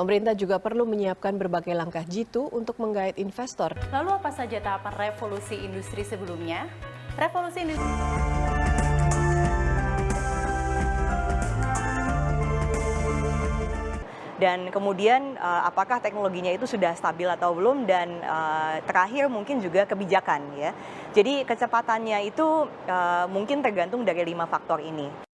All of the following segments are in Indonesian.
Pemerintah juga perlu menyiapkan berbagai langkah jitu untuk menggait investor. Lalu apa saja tahapan revolusi industri sebelumnya? Revolusi industri dan kemudian apakah teknologinya itu sudah stabil atau belum, dan terakhir mungkin juga kebijakan ya. Jadi kecepatannya itu mungkin tergantung dari 5 faktor ini.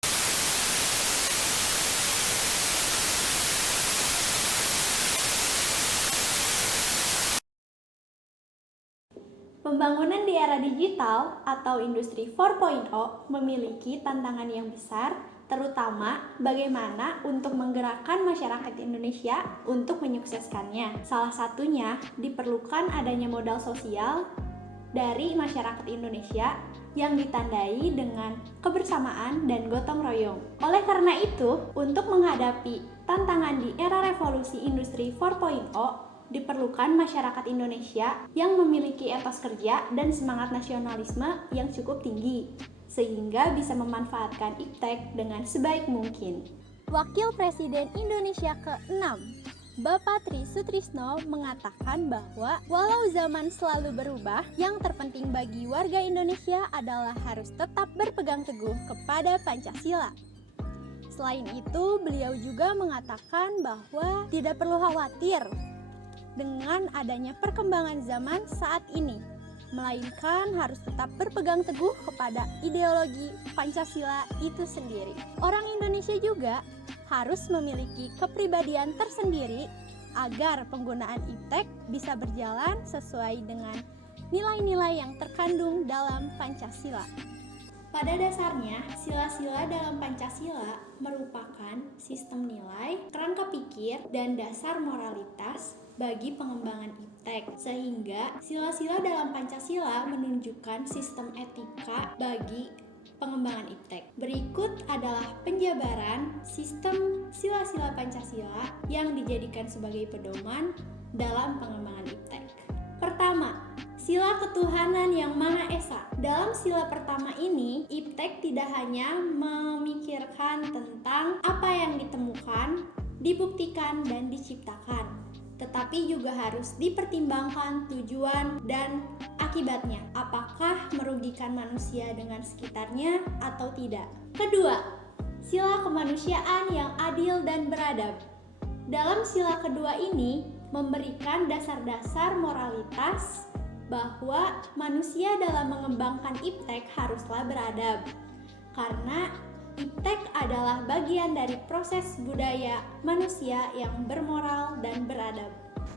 Pembangunan di era digital atau industri 4.0 memiliki tantangan yang besar, terutama bagaimana untuk menggerakkan masyarakat Indonesia untuk menyukseskannya. Salah satunya diperlukan adanya modal sosial dari masyarakat Indonesia yang ditandai dengan kebersamaan dan gotong royong. Oleh karena itu, untuk menghadapi tantangan di era revolusi industri 4.0, diperlukan masyarakat Indonesia yang memiliki etos kerja dan semangat nasionalisme yang cukup tinggi, sehingga bisa memanfaatkan iptek dengan sebaik mungkin. Wakil Presiden Indonesia ke-6, Bapak Tri Sutrisno, mengatakan bahwa walau zaman selalu berubah, yang terpenting bagi warga Indonesia adalah harus tetap berpegang teguh kepada Pancasila. Selain itu, beliau juga mengatakan bahwa tidak perlu khawatir dengan adanya perkembangan zaman saat ini, melainkan harus tetap berpegang teguh kepada ideologi Pancasila itu sendiri. Orang Indonesia juga harus memiliki kepribadian tersendiri agar penggunaan iptek bisa berjalan sesuai dengan nilai-nilai yang terkandung dalam Pancasila. Pada dasarnya, sila-sila dalam Pancasila merupakan sistem nilai, kerangka pikir, dan dasar moralitas bagi pengembangan iptek, sehingga sila-sila dalam Pancasila menunjukkan sistem etika bagi pengembangan iptek. Berikut adalah penjabaran sistem sila-sila Pancasila yang dijadikan sebagai pedoman dalam pengembangan iptek. Pertama, sila ketuhanan yang Maha Esa. Dalam sila pertama ini, iptek tidak hanya memikirkan tentang apa yang ditemukan, dibuktikan, dan diciptakan, tetapi juga harus dipertimbangkan tujuan dan akibatnya. Apakah merugikan manusia dengan sekitarnya atau tidak? Kedua, sila kemanusiaan yang adil dan beradab. Dalam sila kedua ini, memberikan dasar-dasar moralitas bahwa manusia dalam mengembangkan iptek haruslah beradab, karena iptek adalah bagian dari proses budaya manusia yang bermoral dan beradab.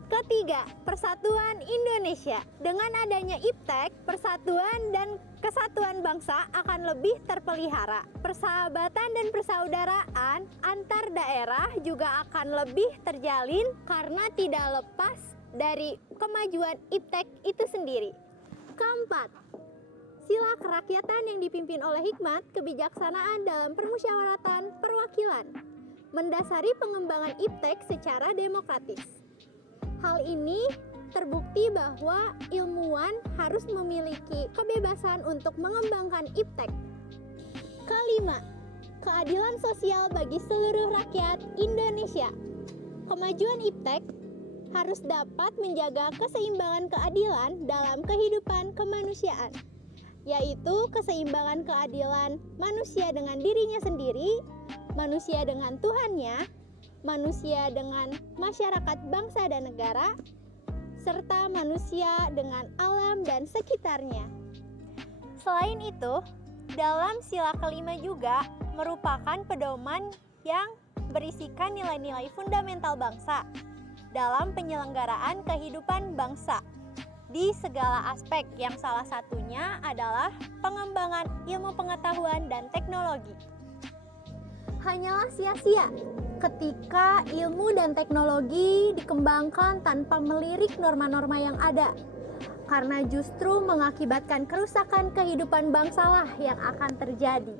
Ketiga, persatuan Indonesia. Dengan adanya iptek, persatuan dan kesatuan bangsa akan lebih terpelihara. Persahabatan dan persaudaraan antar daerah juga akan lebih terjalin karena tidak lepas dari kemajuan iptek itu sendiri. Keempat, sila kerakyatan yang dipimpin oleh hikmat kebijaksanaan dalam permusyawaratan perwakilan, mendasari pengembangan iptek secara demokratis. Hal ini terbukti bahwa ilmuwan harus memiliki kebebasan untuk mengembangkan iptek. Kelima, keadilan sosial bagi seluruh rakyat Indonesia. Kemajuan iptek harus dapat menjaga keseimbangan keadilan dalam kehidupan kemanusiaan, yaitu keseimbangan keadilan manusia dengan dirinya sendiri, manusia dengan Tuhannya, manusia dengan masyarakat bangsa dan negara, serta manusia dengan alam dan sekitarnya. Selain itu, dalam sila kelima juga merupakan pedoman yang berisikan nilai-nilai fundamental bangsa dalam penyelenggaraan kehidupan bangsa di segala aspek, yang salah satunya adalah pengembangan ilmu pengetahuan dan teknologi. Hanyalah sia-sia ketika ilmu dan teknologi dikembangkan tanpa melirik norma-norma yang ada, karena justru mengakibatkan kerusakan kehidupan bangsalah yang akan terjadi.